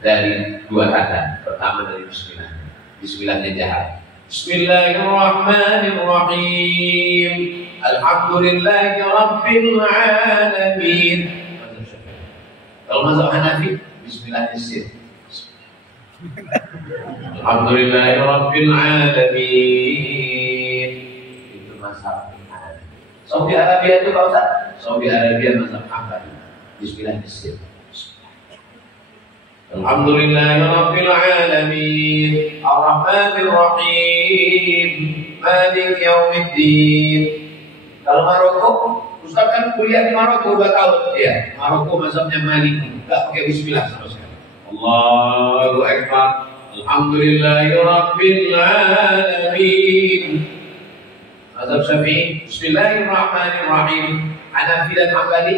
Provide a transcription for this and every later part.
dari dua kata. Pertama dari bismillah. Bismillahnya jahat. Bismillahirrahmanirrahim. Alhamdulillahi rabbil alamin. Kalau mazhab Hanafi, bismillahnya sir. Alhamdulillahi rabbil alamin. Itu mazhab Hanafi. Saudi Arabia itu Pak Ustaz? Saudi Arabia mazhab Hambali. Bismillahnya sir. Alhamdulillahi rabbil alamin. Ar-Rahmanir Rahim. Maliki yaumiddin. Kalau Maroko, Ustaz kan kuliah di Maroko 2 tahun ya. Maroko mazhabnya Maliki, enggak pakai bismillah sama sekali. Allahu Akbar. Alhamdulillahi rabbil alamin. Mazhab Syafi'i, bismillahirrahmanirrahim. Hanafi dan Hambali.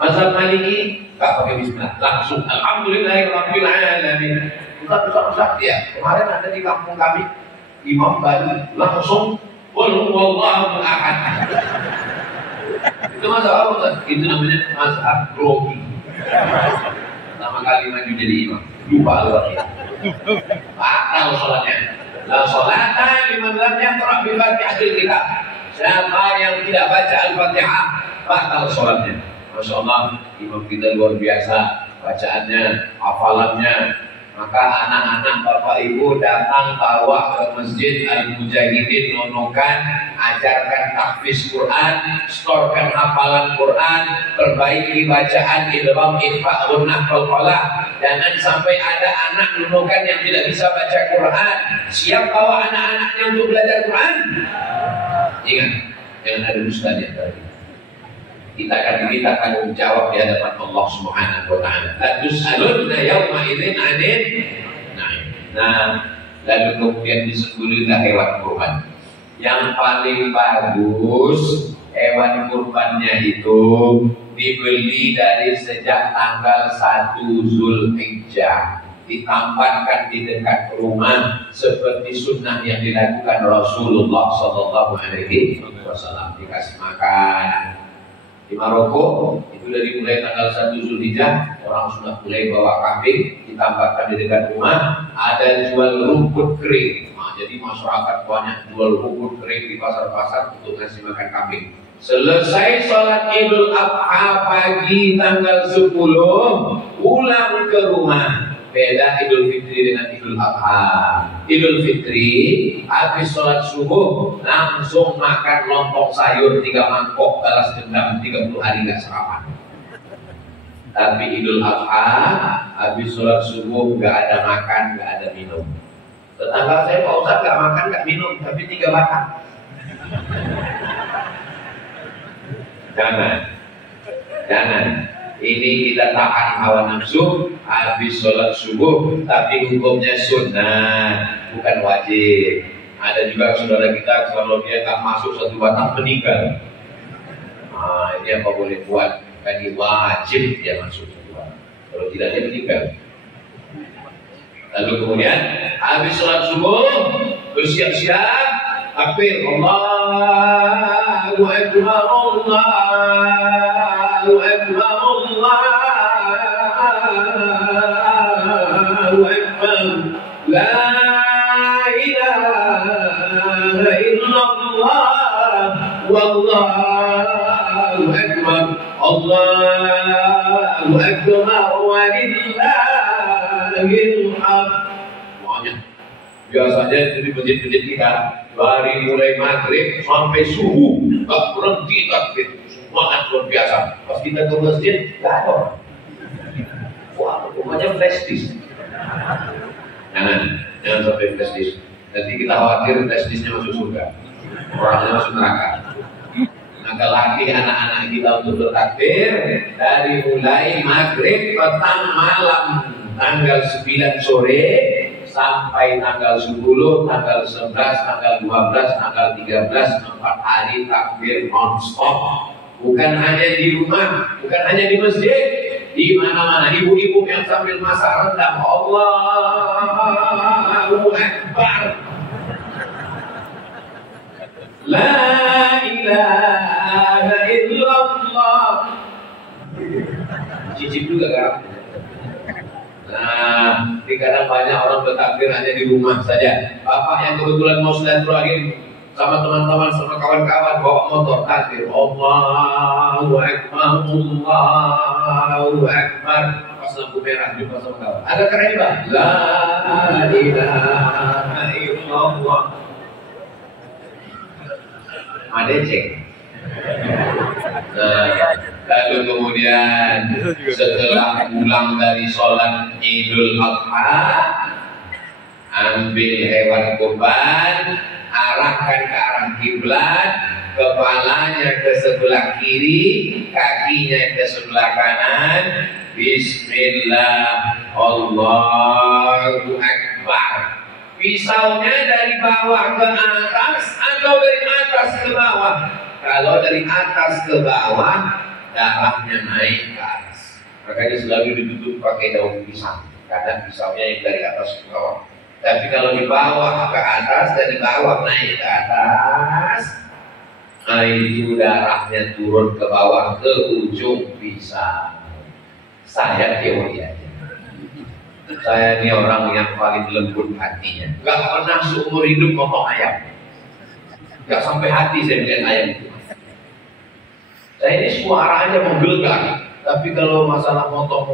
Mazhab Maliki enggak pakai bismillah, langsung alhamdulillahi rabbil alamin. Ustaz ya, kemarin ada di kampung kami Imam Bali langsung qul huwallahu ahad. Itu mazhab apa Ustaz? Itu namanya mazhab grogi. Pertama kali maju jadi imam, lupa Al-Fatihah. Batal sholatnya. La sholata liman lam yaqra bi Fatihatil Kitab. Siapa yang tidak baca Al-Fatihah, batal sholatnya. Masya Allah, imam kita luar biasa bacaannya, hafalannya. Maka anak-anak bapak ibu datang bawa ke masjid Al-Mujahidin Nonokan, ajarkan tahfiz Quran, setorkan hafalan Quran, perbaiki bacaan idgham ikhfa gunnah qalqalah. Jangan sampai ada anak Nonokan yang tidak bisa baca Quran. Siap bawa anak-anaknya untuk belajar Quran? Ingat, jangan ada dusta di antara kita. Kita akan diminta tanggung jawab di hadapan Allah Subhanahu wa taala. La tus'alunna yauma idzin 'anil na'im. Nah, lalu kemudian disembelihlah hewan kurban. Yang paling bagus hewan kurbannya itu dibeli dari sejak tanggal 1 Zulhijjah, ditampakkan di dekat rumah seperti sunnah yang dilakukan Rasulullah sallallahu alaihi wasallam. Dikasih makan. Di Maroko itu dari mulai tanggal 1 Zulhijjah orang sudah mulai bawa kambing, ditampakkan di dekat rumah. Ada jual rumput kering. Nah, jadi masyarakat banyak jual rumput kering di pasar-pasar untuk ngasih makan kambing. Selesai sholat Idul Adha pagi tanggal 10, pulang ke rumah. Beda Idul Fitri dengan Idul Adha. Idul Fitri habis sholat subuh langsung makan lontong sayur 3 mangkok balas dendam 30 hari gak sarapan. Tapi Idul Adha habis sholat subuh gak ada makan, gak ada minum. Tetangga saya Pak Ustaz gak makan, gak minum, tapi 3 batang. Jangan. Ini kita tahan hawa nafsu habis sholat subuh, tapi hukumnya sunnah, bukan wajib. Ada juga saudara kita kalau dia tak masuk 1 batang meninggal. Nah, ini apa boleh buat? Kan ini wajib dia masuk 1 batang. Kalau tidak dia meninggal. Lalu kemudian habis sholat subuh bersiap-siap, takbir Allahu Akbar, Allahu Akbar, Allahu Akbar, la ilaha illallah, wallahu akbar, Allahu akbar, walillahil hamd. Biasanya di masjid-masjid kita dari mulai maghrib sampai subuh tak berhenti takbir, semangat luar biasa. Pas kita ke masjid nggak ada orang. Wah, rumahnya flash disk. Jangan sampai flash disk. Nanti kita khawatir flash disknya masuk surga, orangnya masuk neraka. Maka latih anak-anak kita untuk bertakbir dari mulai maghrib petang malam tanggal 9 sore sampai tanggal 10, tanggal 11, tanggal 12, tanggal 13, 4 hari takbir non-stop. Bukan hanya di rumah, bukan hanya di masjid, di mana-mana. Ibu-ibu yang sambil masak rendang, Allahu Akbar, la ilaha illallah. cicip juga garam. Nah, kadang banyak orang bertakbir hanya di rumah saja. Bapak yang kebetulan mau silaturahim sama teman-teman, sama kawan-kawan bawa motor takbir, Allahu Akbar, Allahu Akbar. Pas lampu merah jumpa sama kawan. Ada keren bang? La ilaha illallah. Ada cek. Nah, lalu kemudian setelah pulang dari sholat Idul Adha, ambil hewan kurban, arahkan ke arah kiblat, kepalanya ke sebelah kiri, kakinya ke sebelah kanan. Bismillah, Allahu Akbar. Pisaunya dari bawah ke atas atau dari atas ke bawah? Kalau dari atas ke bawah, darahnya naik ke atas. Makanya selalu ditutup pakai daun pisang, karena pisaunya yang dari atas ke bawah. Tapi kalau di bawah ke atas, dari bawah naik ke atas, nah itu darahnya turun ke bawah ke ujung pisang. Saya teori aja. Saya ini orang yang paling lembut hatinya. Gak pernah seumur hidup motong ayam. Gak sampai hati saya melihat ayam itu. Saya ini suaranya menggelegar. Tapi kalau masalah motong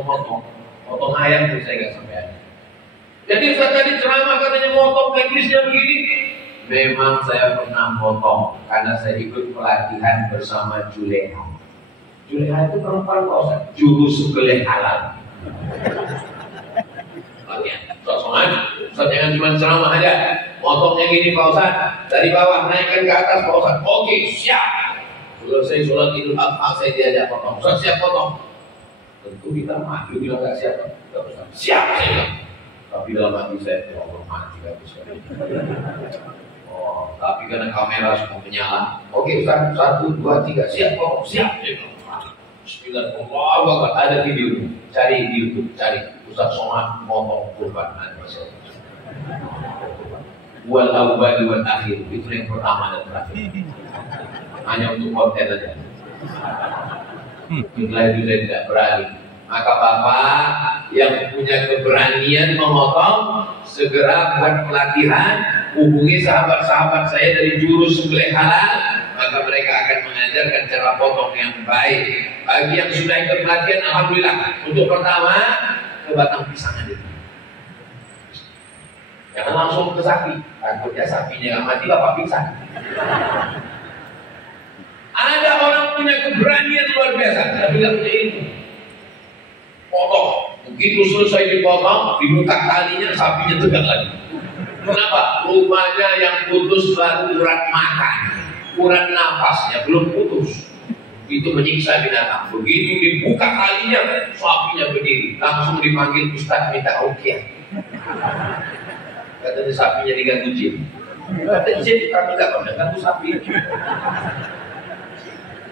ayam itu saya gak sampai hati. Jadi saat tadi ceramah katanya motong teknisnya begini. Memang saya pernah motong karena saya ikut pelatihan bersama Juleha. Juleha itu perempuan Pak Ustaz, juru sembelih halal. Soal Ustaz jangan cuma ceramah aja. Motongnya gini Pak Ustaz, dari bawah naikkan ke atas Pak Ustaz. Oke, siap. Selesai sholat Idul Adha saya diajak potong. Ustaz siap potong. Tentu kita maju bilang nggak siap. Siap saya bilang. Tapi dalam hati saya ya Allah mati gak bisa. Oh, tapi karena kamera semua menyala. Oke Ustaz, 1, 2, 3 siap potong. Siap. Bismillahirrahmanirrahim. Ada video, cari di YouTube, cari Ustaz Somad motong kurban. Wal awwal wal akhir, itu yang pertama dan terakhir. Hanya untuk konten aja. Setelah itu saya tidak berani. Maka Bapak yang punya keberanian memotong, segera buat pelatihan, hubungi sahabat-sahabat saya dari juru sembelih halal, maka mereka akan mengajarkan cara potong yang baik. Bagi yang sudah ikut pelatihan, alhamdulillah. Untuk pertama, ke batang pisang aja. Jangan langsung ke sapi, takutnya sapinya nggak mati, Bapak pingsan. Ada orang punya keberanian luar biasa, tapi nggak punya ilmu. Potong, begitu selesai dipotong, dibuka talinya, sapinya tegak lagi. Kenapa? Rupanya yang putus baru urat makan, urat napasnya belum putus. Itu menyiksa binatang. Begitu dibuka talinya, sapinya berdiri. Langsung dipanggil Ustaz minta ruqyah. Katanya sapinya digantung jin. Katanya jin kami nggak pernah gantung sapi.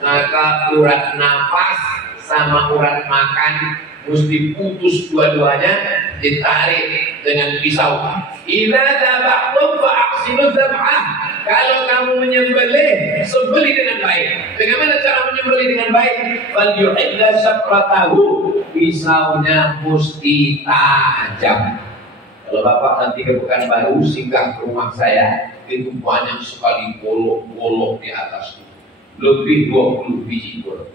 Maka urat napas sama urat makan mesti putus dua-duanya, ditarik dengan pisau. Idza dzabhtum fa'aqsimu dzabhah. Kalau kamu menyembelih, sembelih dengan baik. Bagaimana cara menyembelih dengan baik? Fal yu'idda syafratahu. Pisaunya mesti tajam. Kalau Bapak nanti ke Pekanbaru, singgah ke rumah saya, itu banyak sekali golok-golok di atas. Lebih 20 biji golok.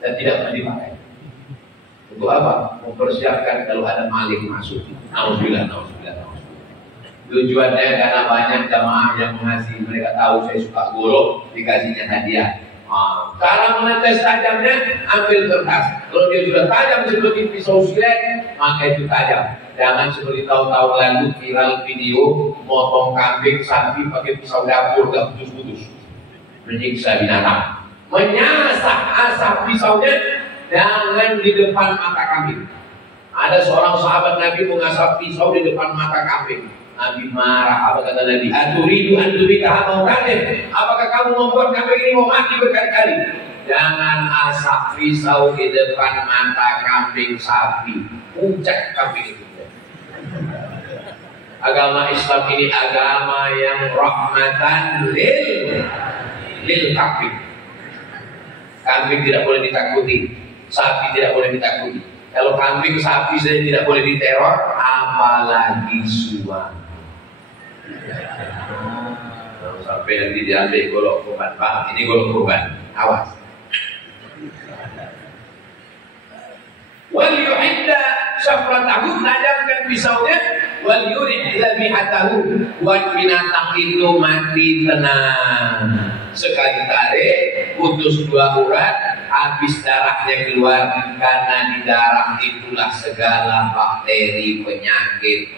Dan tidak pernah dipakai. Untuk apa? Mempersiapkan kalau ada maling masuk. Nauzubillah. Tujuannya karena banyak jamaah yang mengasihi, mereka tahu saya suka golok, dikasihnya hadiah. Cara menetes tajamnya, ambil kertas. Kalau dia sudah tajam seperti pisau silet, maka itu tajam. Jangan seperti tahun-tahun lalu viral video motong kambing sapi pakai pisau dapur gak putus-putus, menyiksa binatang. Menyasar asap pisaunya jangan di depan mata kambing. Ada seorang sahabat Nabi mengasap pisau di depan mata kambing. Nabi marah. Apa kata Nabi? Aturidu antubika mautatin. Apakah kamu membuat kambing ini mau mati berkali-kali? Jangan asap pisau di depan mata kambing sapi. Puncak kambing itu. Agama Islam ini agama yang rahmatan lil kambing. Kambing tidak boleh ditakuti. Sapi tidak boleh ditakuti. Kalau kambing, sapi saja tidak boleh diteror, apalagi suami. Kalau sampai nanti diambil golok kurban, Pak, ini golok kurban, awas. Wal yu'idda syafratahu, tajamkan pisaunya. Wal yurih labihatahu, buat binatang itu mati tenang. Sekali tarik, putus 2 urat, habis darahnya keluar. Karena di darah itulah segala bakteri, penyakit.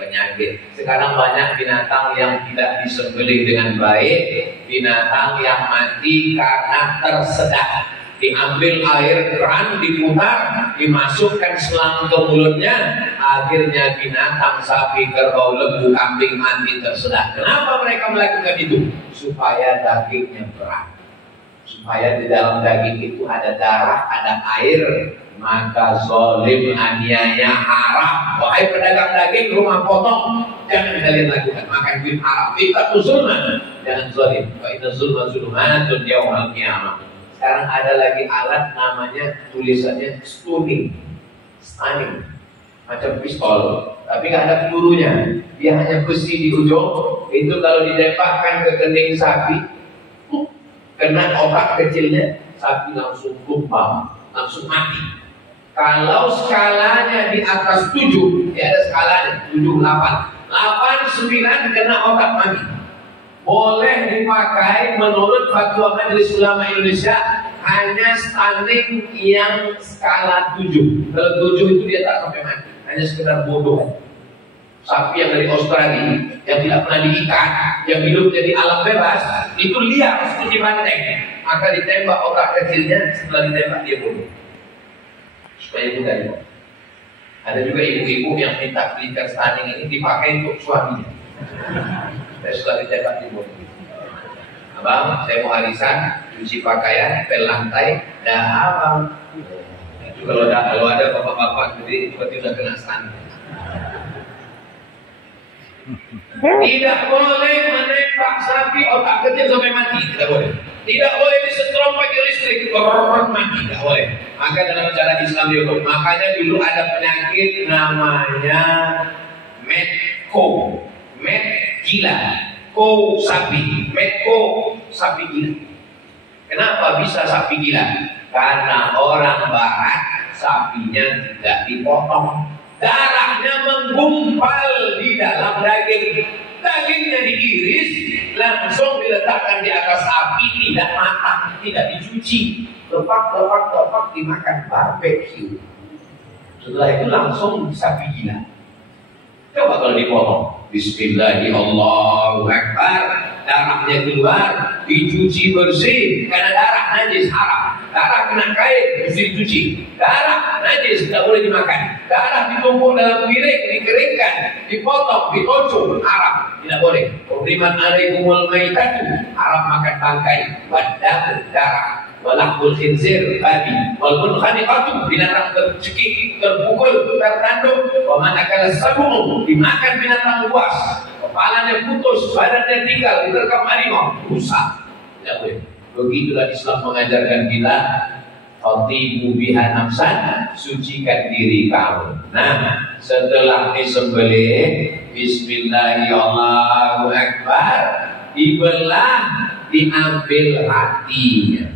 Sekarang banyak binatang yang tidak disembelih dengan baik, binatang yang mati karena tersedak. Diambil air keran, diputar, dimasukkan selang ke mulutnya, akhirnya binatang, sapi, kerbau, lembu, kambing mati tersedak. Kenapa mereka melakukan itu? Supaya dagingnya berat, supaya di dalam daging itu ada darah, ada air. Maka zalim, aniaya, haram. Wahai pedagang daging, rumah potong, jangan kalian lakukan. Makan duit haram, itu zulman, jangan zalim. Wa inna zulma zulumatun yaumal qiyamah. Sekarang ada lagi alat namanya, tulisannya stunning, macam pistol, tapi nggak ada pelurunya. Dia hanya besi di ujung. Itu kalau ditembakkan ke kening sapi, kena otak kecilnya, sapi langsung tumbang, langsung mati. Kalau skalanya di atas 7, ya ada skalanya 7, 8, 9 kena otak mati. Boleh dipakai menurut fatwa Majelis Ulama Indonesia hanya stunning yang skala 7. Kalau 7 itu dia tak sampai mati, hanya sekedar bodoh. Sapi yang dari Australia, yang tidak pernah diikat, yang hidupnya di alam bebas, itu liar seperti banteng. Maka ditembak otak kecilnya, setelah ditembak dia bodoh. Supaya mudah ya. Ada juga ibu-ibu yang minta belikan stunning ini dipakai untuk suaminya. Saya sudah ditembak di mobil. Abang, saya mau arisan, cuci pakaian, pel lantai, dah abang. Itu kalau ada bapak-bapak jadi seperti udah kena stunning. Tidak boleh menembak sapi otak kecil sampai mati, tidak boleh. Tidak boleh disetrum pakai listrik, mati, tidak boleh. Maka dalam cara Islam dihukum. Makanya dulu ada penyakit namanya medco, gila, sapi gila. Kenapa bisa sapi gila? Karena orang barat sapinya tidak dipotong, darahnya menggumpal di dalam daging. Dagingnya diiris, langsung diletakkan di atas api, tidak matang, tidak dicuci, lepak dimakan barbecue. Setelah itu langsung sapi gila. Coba kalau dipotong, Bismillahirrahmanirrahim, Allahu Akbar, darahnya keluar, dicuci bersih, karena darah najis haram. Darah kena kain, mesti dicuci. Darah najis, tidak boleh dimakan. Darah ditumpuk dalam piring, dikeringkan, dipotong, dikocok, haram, tidak boleh. Hurrimat alaikumul maitatu, haram makan bangkai, wadam, darah, walahul khinzir, babi, wal munkhaniqatu, binatang tercekik, terpukul, tertanduk, wa man akala sab'u, dimakan binatang buas, kepalanya putus, badannya tinggal, diterkam harimau, rusak, tidak boleh. Begitulah Islam mengajarkan kita, khatibu biha nafsan, sucikan diri kamu. Nah, setelah disembelih, Bismillahirrahmanirrahim, dibelah, diambil hatinya.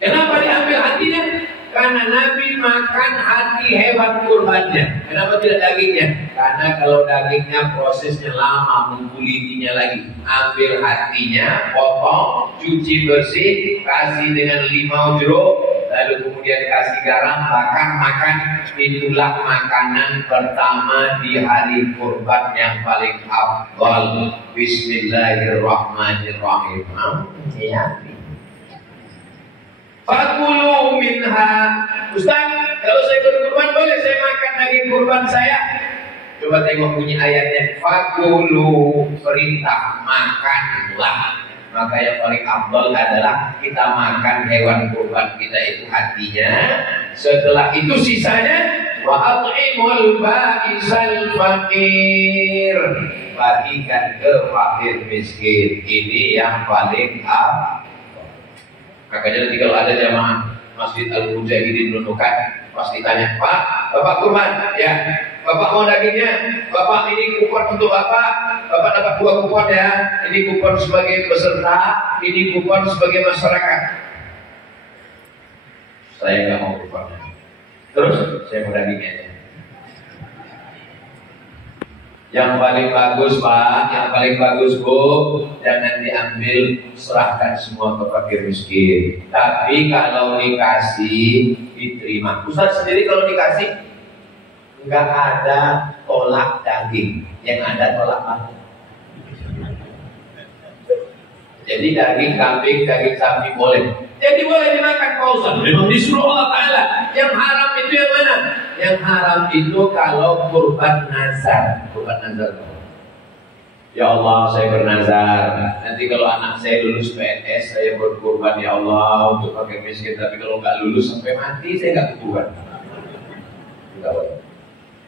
Kenapa diambil hatinya? Karena Nabi makan hati hewan kurbannya. Kenapa tidak dagingnya? Karena kalau dagingnya prosesnya lama, mengkulitinya lagi. Ambil hatinya, potong, cuci bersih, kasih dengan limau jeruk, lalu kemudian kasih garam, makan. Itulah makanan pertama di hari kurban yang paling afdal. Bismillahirrahmanirrahim. Ya. Fakulu minha. Ustaz, kalau saya berkurban boleh saya makan daging kurban saya? Coba tengok bunyi ayatnya. Fakulu, perintah, makanlah. Maka yang paling afdal adalah kita makan hewan kurban kita itu hatinya. Setelah itu sisanya wa at'imul ba'isal fakir, bagikan ke fakir miskin. Ini yang paling afdal. Makanya nanti kalau ada jamaah Masjid Al-Mujahidin Nunukan. Pas ditanya, Pak, Bapak kurban? Ya. Bapak mau dagingnya? Bapak ini kupon untuk Bapak. Bapak dapat 2 kupon ya. Ini kupon sebagai peserta, ini kupon sebagai masyarakat. Saya nggak mau kuponnya. Terus saya mau dagingnya. Yang paling bagus Pak, yang paling bagus Bu, jangan diambil, serahkan semua ke fakir miskin. Tapi kalau dikasih, diterima. Ustaz sendiri kalau dikasih, nggak ada tolak daging, yang ada tolak mati. Jadi daging kambing, daging sapi boleh. Jadi boleh dimakan Pak Ustaz. Memang disuruh Allah Ta'ala. Yang haram itu yang mana? Yang haram itu kalau kurban nazar. Kurban nazar. Ya Allah, saya bernazar. Nanti kalau anak saya lulus PNS, saya berkurban ya Allah untuk fakir miskin. Tapi kalau nggak lulus sampai mati, saya nggak kurban. Tidak boleh.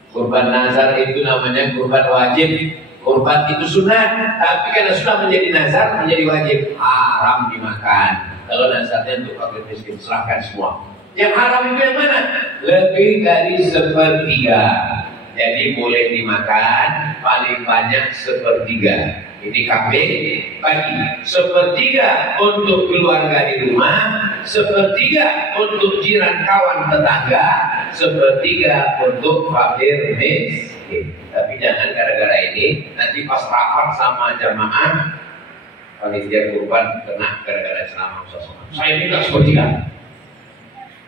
Kurban nazar itu namanya kurban wajib. Kurban itu sunat, tapi karena sudah menjadi nazar, menjadi wajib, haram dimakan. Kalau nazarnya untuk fakir miskin, serahkan semua. Yang haram itu yang mana? Lebih dari 1/3. Jadi boleh dimakan paling banyak 1/3. Ini kambing bagi 1/3 untuk keluarga di rumah, 1/3 untuk jiran kawan tetangga, 1/3 untuk fakir miskin. Tapi jangan gara-gara ini nanti pas rapat sama jamaah panitia kurban kena gara-gara ceramah Ustaz. Saya minta 1/3.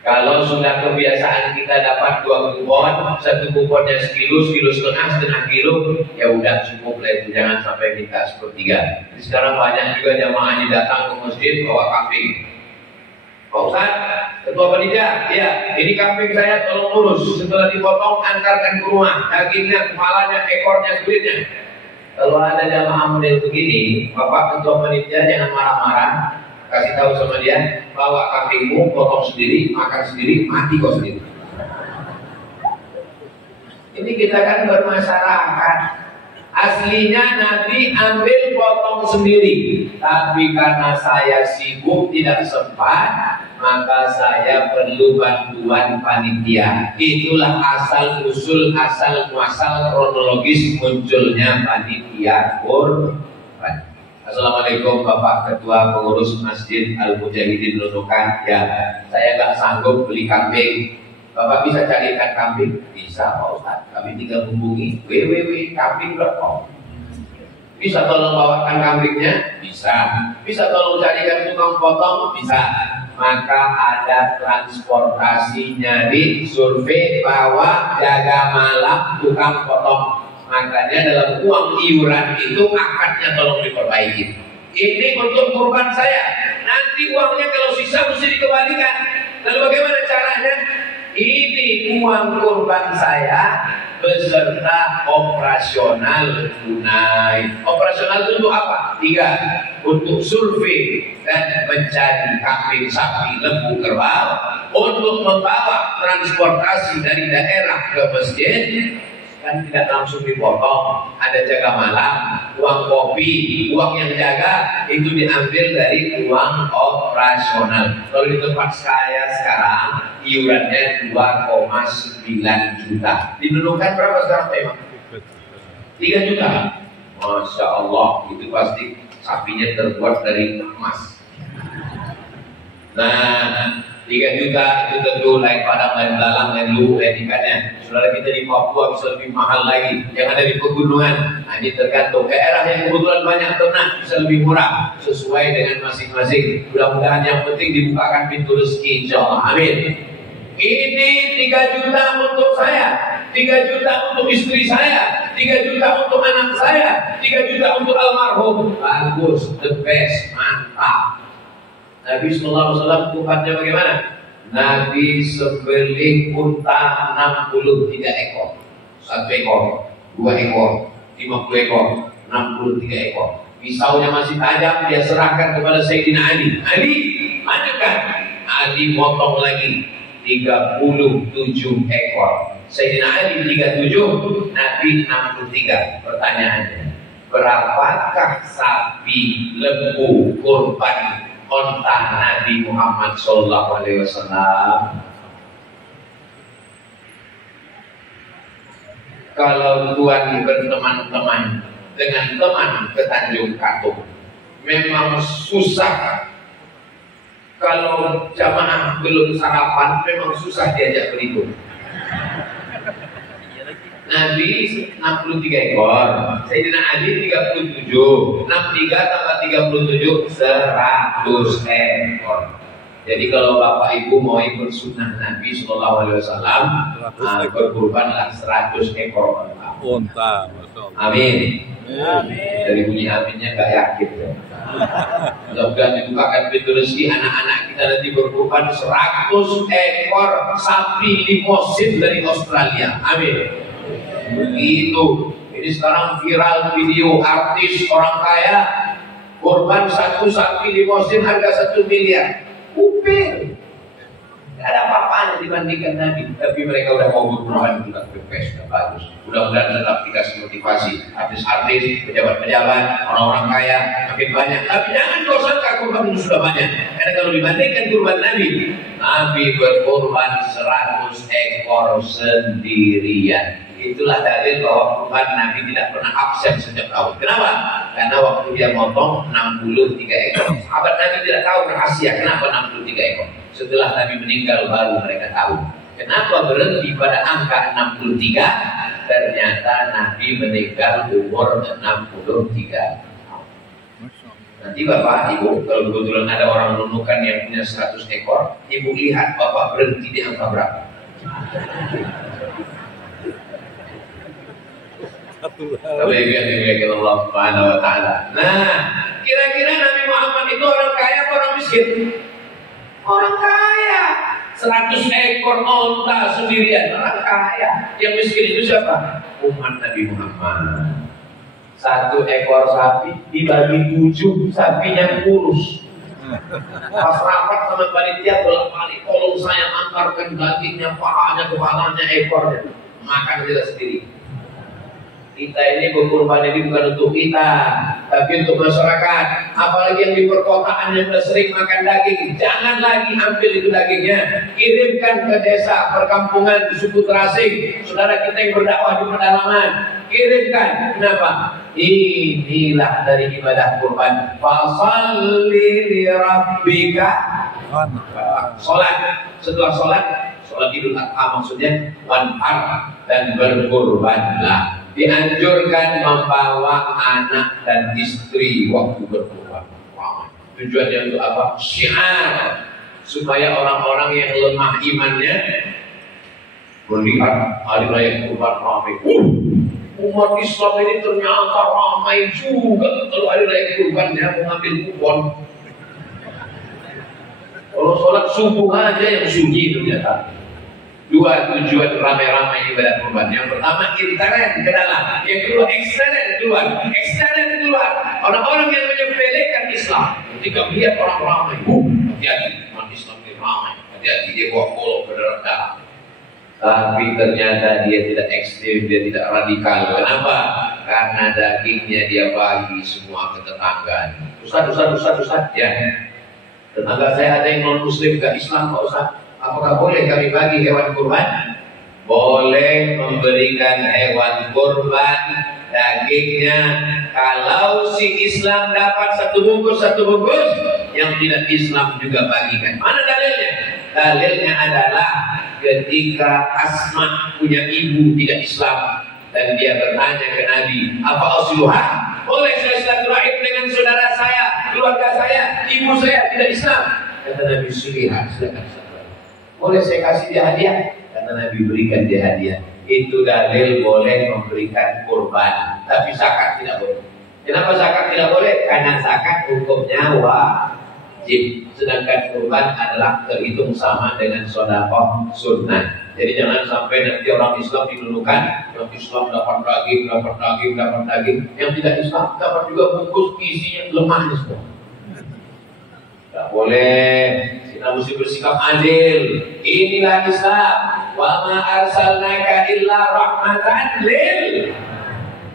Kalau sudah kebiasaan kita dapat 2 kupon, 1 kuponnya sekilo, sekilo setengah kilo, ya udah cukup lah itu, jangan sampai minta 1/3. Sekarang banyak juga jamaahnya datang ke masjid bawa kambing. Pak Ustaz, ketua panitia, ya ini kambing saya tolong urus. Setelah dipotong antarkan ke rumah, dagingnya, kepalanya, ekornya, kulitnya. Kalau ada jamaah model begini, Bapak ketua panitia jangan marah-marah. Kasih tahu sama dia, bawa kambingmu, potong sendiri, makan sendiri, mati kau sendiri. Ini kita kan bermasyarakat. Aslinya Nabi ambil potong sendiri, tapi karena saya sibuk tidak sempat, maka saya perlu bantuan panitia. Itulah asal usul, asal muasal kronologis munculnya panitia kurban. Assalamualaikum Bapak Ketua Pengurus Masjid Al-Mujahidin Nunukan. Ya, saya nggak sanggup beli kambing. Bapak bisa carikan kambing? Bisa Pak Ustaz. Kami tinggal hubungi www.kambing.com. Bisa tolong bawakan kambingnya? Bisa. Bisa tolong carikan tukang potong? Bisa. Maka ada transportasinya di survei, bawa, jaga malam, tukang potong. Makanya dalam uang iuran itu akadnya tolong diperbaiki. Ini untuk kurban saya. Nanti uangnya kalau sisa mesti dikembalikan. Lalu bagaimana caranya? Ini uang kurban saya beserta operasional tunai. Operasional itu untuk apa? 3. Untuk survei dan mencari kambing, sapi, lembu, kerbau. Untuk membawa transportasi dari daerah ke masjid. Kan tidak langsung dipotong, ada jaga malam, uang kopi, uang yang jaga itu diambil dari uang operasional. Kalau di tempat saya sekarang iurannya 2,9 juta. Dinunukan berapa sekarang Pak Imam? 3 juta. Masya Allah, itu pasti sapinya terbuat dari emas. Nah, 3 juta itu tentu lain padang, lain belalang, lain luwu, lain ikannya. Saudara kita di Papua bisa lebih mahal lagi. Yang ada di pegunungan, nah, ini tergantung daerah yang kebetulan banyak ternak bisa lebih murah sesuai dengan masing-masing. Mudah-mudahan yang penting dibukakan pintu rezeki, insyaallah. Amin. Ini 3 juta untuk saya, 3 juta untuk istri saya, 3 juta untuk anak saya, 3 juta untuk almarhum. Bagus, the best, mantap. Nabi SAW kurbannya bagaimana? Nabi sembelih unta 63 ekor, 1 ekor, 2 ekor, 50 ekor, 63 ekor. Pisaunya masih tajam, dia serahkan kepada Sayyidina Ali. Ali, majukan. Ali potong lagi 37 ekor. Sayyidina Ali 37, Nabi 63. Pertanyaannya, berapakah sapi lembu kurban onta Nabi Muhammad SAW. Kalau Tuhan berteman-teman dengan teman ke Tanjung Katung, memang susah. Kalau jamaah belum sarapan, memang susah diajak berikut. Nabi 63 ekor, Sayyidina Ali 37, 63 tambah 37, 100 ekor. Jadi kalau Bapak Ibu mau ikut sunnah Nabi SAW, berkurbanlah 100 ekor unta. Amin. Dari bunyi aminnya nggak yakin. Mudah-mudahan dibukakan pintu rezeki anak-anak kita nanti berkurban 100 ekor sapi limosin dari Australia. Amin. Begitu. Ini sekarang viral video artis orang kaya kurban satu sapi limosin harga 1 miliar. Upil, tidak ada apa-apanya dibandingkan Nabi. Tapi mereka udah mau berkurban, udah bebas, udah bagus. Mudah-mudahan tetap dikasih motivasi. Artis-artis, pejabat-pejabat, orang-orang kaya makin banyak. Tapi jangan kau sangka kurban itu sudah banyak. Karena kalau dibandingkan kurban Nabi, Nabi berkurban 100 ekor sendirian. Itulah dalil bahwa kurban Nabi tidak pernah absen setiap tahun. Kenapa? Karena waktu dia motong 63 ekor. Sahabat Nabi tidak tahu rahasia kenapa 63 ekor. Setelah Nabi meninggal baru mereka tahu. Kenapa berhenti pada angka 63? Ternyata Nabi meninggal umur 63 tahun. Nanti Bapak Ibu, kalau kebetulan ada orang menemukan yang punya 100 ekor, Ibu lihat Bapak berhenti di angka berapa? Allah Subhanahu wa Ta'ala. Nah, kira-kira Nabi Muhammad itu orang kaya atau orang miskin? Orang kaya. 100 ekor onta sendirian, orang kaya. Yang miskin itu siapa? Umat Nabi Muhammad. 1 ekor sapi dibagi 7, sapinya kurus. Pas rapat sama panitia bolak-balik, tolong saya antarkan dagingnya, pahanya, kepalanya, ekornya. Makan kita sendiri. Kita ini berkurban ini bukan untuk kita, tapi untuk masyarakat. Apalagi yang di perkotaan yang sudah sering makan daging, jangan lagi ambil itu dagingnya, kirimkan ke desa, perkampungan, di suku terasing, saudara kita yang berdakwah di pedalaman, kirimkan. Kenapa? Inilah dari ibadah kurban. Fasalli li rabbika. Salat, setelah salat Idul Adha maksudnya wanhar, dan berkurbanlah. Dianjurkan membawa anak dan istri waktu berkurban. Tujuannya untuk apa? Syiar, supaya orang-orang yang lemah imannya melihat hari raya kurban ramai. Umat Islam ini ternyata ramai juga kalau hari raya kurban dia mengambil kupon. Kalau sholat subuh aja yang sunyi ternyata. 2 tujuan ramai-ramai ibadah kurban. Yang pertama intern ke dalam, yang kedua ekstern keluar. Ekstern keluar. Orang-orang yang menyepelekan Islam ketika melihat orang ramai, hati-hati, umat Islam ini ramai, hati-hati dia bawa golok berdarah. Tapi ternyata dia tidak ekstrem, dia tidak radikal. Kenapa? Karena dagingnya dia bagi semua ke tetangga. Ustaz, ya. Tetangga saya ada yang non muslim, gak Islam, Pak Ustaz. Apakah boleh kami bagi hewan kurban? Boleh memberikan hewan kurban dagingnya. Kalau si Islam dapat satu bungkus, yang tidak Islam juga bagikan. Mana dalilnya? Dalilnya adalah ketika Asma punya ibu tidak Islam dan dia bertanya ke Nabi, apa asluha? Boleh saya silaturahim dengan saudara saya, keluarga saya, ibu saya tidak Islam? Kata Nabi, silakan. Boleh saya kasih dia hadiah? Karena Nabi berikan dia hadiah. Itu dalil boleh memberikan kurban. Tapi zakat tidak boleh. Kenapa zakat tidak boleh? Karena zakat hukumnya wajib. Sedangkan kurban adalah terhitung sama dengan sedekah sunnah. Jadi jangan sampai nanti orang Islam dilulukan, yang Islam dapat daging, yang tidak Islam dapat juga bungkus isi yang lemahnya semua. Tidak boleh. Kita mesti bersikap adil. Inilah Islam. Wa ma arsalnaka illa rahmatan lil,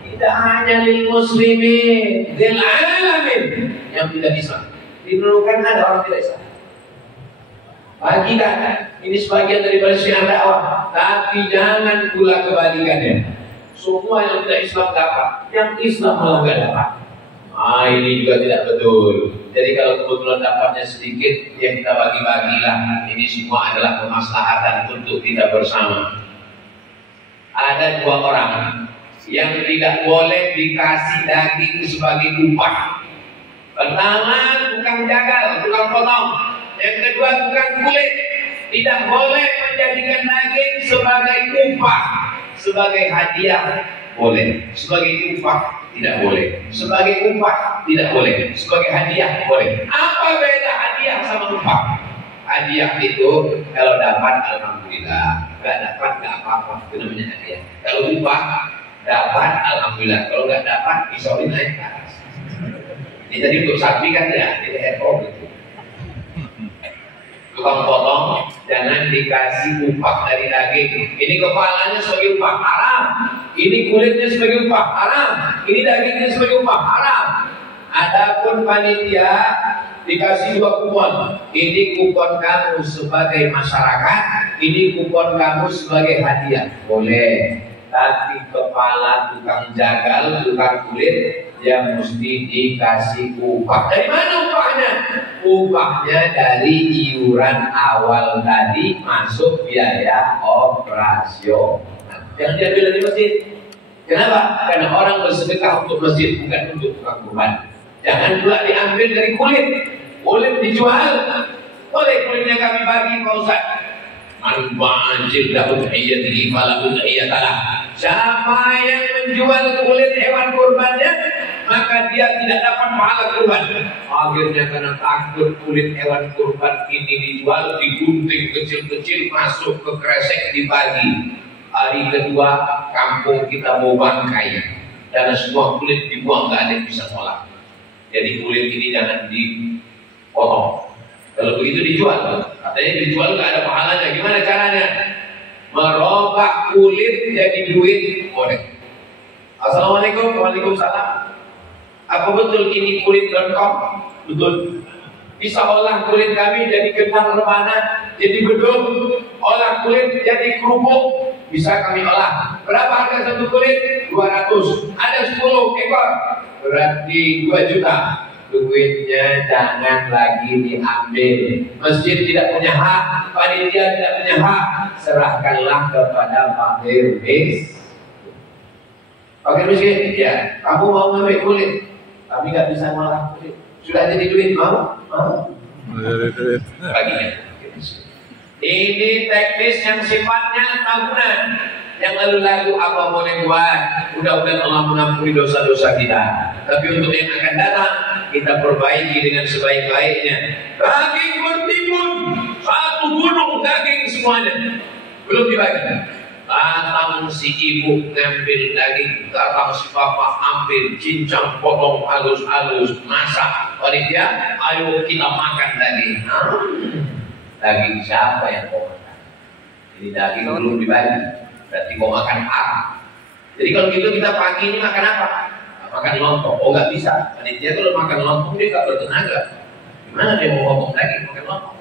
tidak hanya lil muslimin, lil alamin, yang tidak Islam. Di Nunukan ada orang tidak Islam. Bagikan, ini sebagian daripada syiar dakwah, tapi jangan pula kebalikannya. Semua yang tidak Islam dapat, yang Islam malah nggak dapat. Ini juga tidak betul. Jadi kalau kebetulan dapatnya sedikit, ya kita bagi-bagilah. Ini semua adalah kemaslahatan untuk kita bersama. Ada 2 orang yang tidak boleh dikasih daging sebagai upah. Pertama, tukang jagal, tukang potong. Yang kedua, tukang kulit. Tidak boleh menjadikan daging sebagai upah. Sebagai hadiah boleh, sebagai upah tidak boleh, sebagai upah tidak boleh, sebagai hadiah boleh. Apa beda hadiah sama upah? Hadiah itu kalau dapat alhamdulillah, nggak dapat nggak apa-apa, itu namanya hadiah. Kalau upah dapat alhamdulillah, kalau nggak dapat pisauin naik ke atas. Ini tadi untuk sapi kan ya, jadi ekor gitu. Tukang potong jangan dikasih upah dari daging. Ini kepalanya sebagai upah haram, ini kulitnya sebagai upah haram, ini dagingnya sebagai upah haram. Adapun panitia dikasih 2 kupon. Ini kupon kamu sebagai masyarakat, ini kupon kamu sebagai hadiah. Boleh. Tapi kepala tukang jagal, tukang kulit yang mesti dikasih upah. Dari mana upahnya? Upahnya dari iuran awal tadi masuk biaya operasional. Jangan diambil dari masjid. Kenapa? Karena orang bersedekah untuk masjid, bukan untuk tukang kurban. Jangan pula diambil dari kulit. Kulit dijual. Boleh kulitnya kami bagi Pak Ustaz. Man ba'ajil lahu tahiyyatihi falahu tahiyyatalah. Siapa yang menjual kulit hewan kurbannya, maka dia tidak dapat pahala kurban. Akhirnya karena takut kulit hewan kurban ini dijual, digunting kecil-kecil, masuk ke kresek, dibagi. Hari kedua kampung kita mau bangkai, karena semua kulit dibuang, nggak ada yang bisa ngolah. Jadi kulit ini jangan dipotong. Kalau begitu dijual, katanya dijual nggak ada pahalanya. Gimana caranya? Merubah kulit jadi duit boleh. Assalamualaikum, waalaikumsalam. Apa betul ini kulit lengkap? Betul. Bisa olah kulit kami jadi kentang rebana, jadi bedung. Olah kulit jadi kerupuk, bisa kami olah. Berapa harga satu kulit? 200. Ada 10 ekor, berarti 2 juta. Duitnya jangan lagi diambil. Masjid tidak punya hak, panitia tidak punya hak. Serahkanlah kepada fakir miskin. Fakir miskin, ya. Kamu mau ngambil kulit, kami nggak bisa ngolah kulit. Sudah jadi duit, mau? Baginya. Ini teknis yang sifatnya tahunan. Yang lalu-lalu apa boleh buat? Mudah-mudahan Allah mengampuni dosa-dosa kita. Tapi untuk yang akan datang, kita perbaiki dengan sebaik-baiknya. Daging bertimbun, 1 gunung daging semuanya. Belum dibagi. Datang si ibu ngambil daging, datang si bapak ambil, cincang, potong halus-halus, masak. Panitia, ayo kita makan daging. Daging siapa yang mau makan? Ini daging belum dibagi. Berarti mau makan haram. Jadi kalau gitu kita pagi ini makan apa? Makan lontong. Oh nggak bisa. Panitia kalau makan lontong dia nggak bertenaga. Gimana dia mau potong daging makan lontong?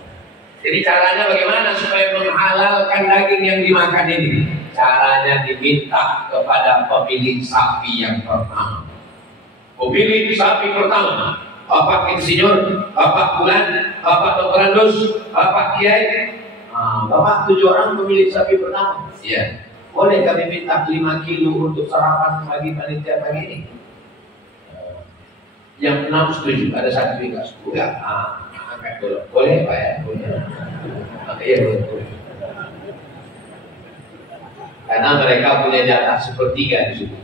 Jadi caranya bagaimana supaya menghalalkan daging yang dimakan ini? Caranya diminta kepada pemilik sapi yang pertama. Pemilik sapi pertama, Bapak Insinyur, Bapak Bulan, Bapak Dr. Andus, Bapak Kiai. Bapak 7 orang pemilik sapi pertama. Iya. Boleh kami minta 5 kilo untuk sarapan pagi panitia pagi ini? Yang 6 setuju, ada 1 yang nggak setuju. Ya, angkat dulu. Boleh Pak ya? Boleh. Iya boleh. Karena mereka punya jatah 1/3 di situ.